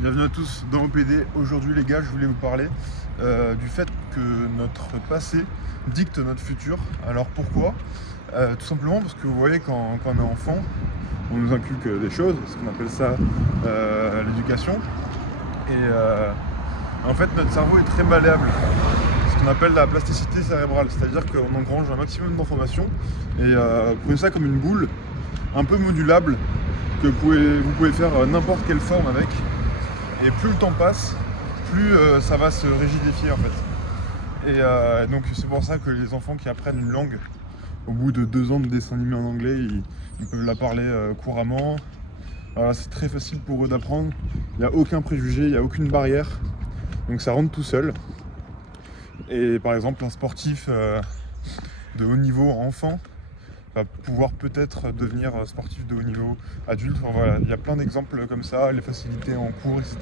Bienvenue à tous dans OPD. Aujourd'hui les gars, je voulais vous parler du fait que notre passé dicte notre futur. Alors pourquoi Tout simplement parce que vous voyez quand on est enfant, on nous inculque des choses, ce qu'on appelle ça l'éducation. En fait notre cerveau est très malléable, ce qu'on appelle la plasticité cérébrale, c'est-à-dire qu'on engrange un maximum d'informations et prenez ça comme une boule un peu modulable que vous pouvez faire n'importe quelle forme avec. Et plus le temps passe, plus ça va se rigidifier en fait. Donc c'est pour ça que les enfants qui apprennent une langue, au bout de 2 ans de dessin animé en anglais, ils peuvent la parler couramment. Voilà, c'est très facile pour eux d'apprendre. Il n'y a aucun préjugé, il n'y a aucune barrière. Donc ça rentre tout seul. Et par exemple un sportif de haut niveau enfant va pouvoir peut-être devenir sportif de haut niveau adulte. Enfin, voilà, il y a plein d'exemples comme ça, les facilités en cours, etc.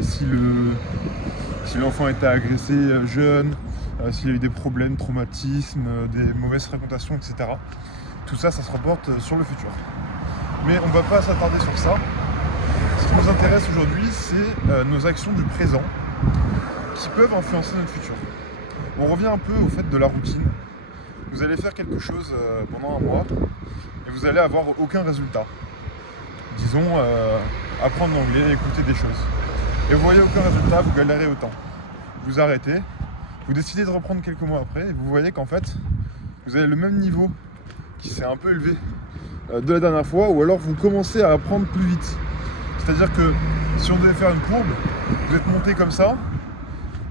Si l'enfant a été agressé jeune, s'il a eu des problèmes, traumatismes, des mauvaises fréquentations, etc. Tout ça, ça se reporte sur le futur. Mais on ne va pas s'attarder sur ça. Ce qui nous intéresse aujourd'hui, c'est nos actions du présent qui peuvent influencer notre futur. On revient un peu au fait de la routine. Vous allez faire quelque chose pendant un mois et vous allez avoir aucun résultat. Disons, apprendre l'anglais, écouter des choses. Et vous voyez aucun résultat, vous galérez autant. Vous arrêtez, vous décidez de reprendre quelques mois après et vous voyez qu'en fait, vous avez le même niveau qui s'est un peu élevé de la dernière fois, ou alors vous commencez à apprendre plus vite. C'est-à-dire que si on devait faire une courbe, vous êtes monté comme ça,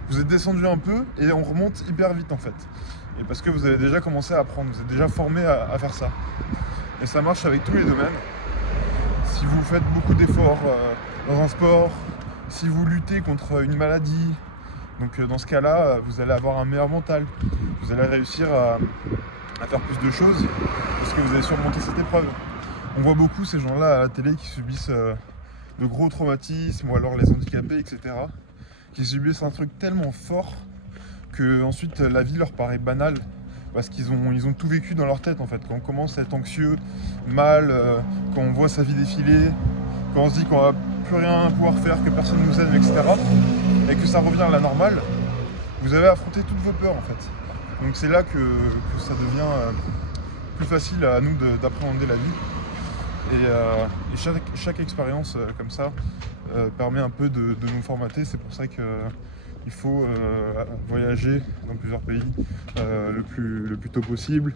vous êtes descendu un peu et on remonte hyper vite en fait. Et parce que vous avez déjà commencé à apprendre, vous êtes déjà formé à faire ça. Et ça marche avec tous les domaines. Si vous faites beaucoup d'efforts dans un sport, si vous luttez contre une maladie, donc dans ce cas-là, vous allez avoir un meilleur mental. Vous allez réussir à faire plus de choses parce que vous avez surmonté cette épreuve. On voit beaucoup ces gens-là à la télé qui subissent de gros traumatismes, ou alors les handicapés, etc. Qui subissent un truc tellement fort que ensuite la vie leur paraît banale parce qu'ils ont tout vécu dans leur tête en fait. Quand on commence à être anxieux, mal, quand on voit sa vie défiler, quand on se dit qu'on va plus rien pouvoir faire, que personne nous aime, etc. et que ça revient à la normale, vous avez affronté toutes vos peurs en fait. Donc c'est là que ça devient plus facile à nous d'appréhender la vie. Et chaque expérience comme ça permet un peu de nous formater. C'est pour ça qu'il faut voyager dans plusieurs pays le plus tôt possible,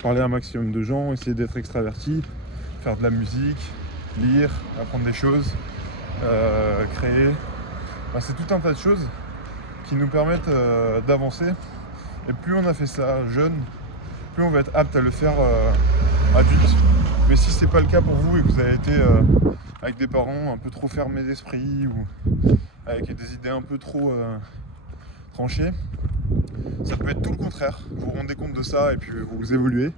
parler à un maximum de gens, essayer d'être extraverti, faire de la musique, lire, apprendre des choses, créer. Enfin, c'est tout un tas de choses qui nous permettent d'avancer. Et plus on a fait ça jeune, plus on va être apte à le faire adulte. Mais si c'est pas le cas pour vous et que vous avez été avec des parents un peu trop fermés d'esprit ou avec des idées un peu trop tranchées, ça peut être tout le contraire. Vous vous rendez compte de ça et puis vous évoluez.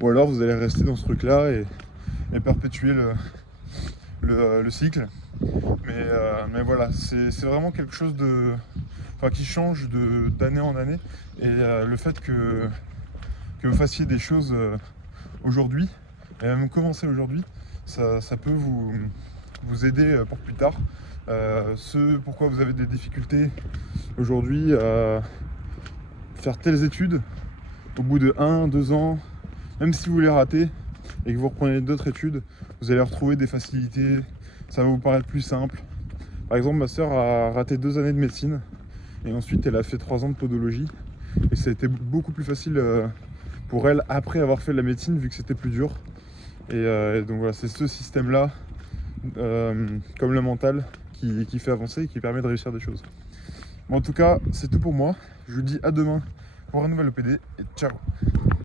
Ou alors vous allez rester dans ce truc-là et perpétuer le cycle. Mais voilà, c'est vraiment quelque chose qui change d'année en année. Et le fait que vous fassiez des choses aujourd'hui, et même commencer aujourd'hui, ça peut vous aider pour plus tard. Ce pourquoi vous avez des difficultés aujourd'hui à faire telles études, au bout de 1-2 ans, même si vous les ratez et que vous reprenez d'autres études, vous allez retrouver des facilités, ça va vous paraître plus simple. Par exemple, ma sœur a raté 2 années de médecine et ensuite elle a fait 3 ans de podologie et ça a été beaucoup plus facile pour elle après avoir fait de la médecine vu que c'était plus dur. Et donc voilà, c'est ce système-là, comme le mental, qui fait avancer et qui permet de réussir des choses. Bon, en tout cas, c'est tout pour moi. Je vous dis à demain pour un nouvel OPD et ciao.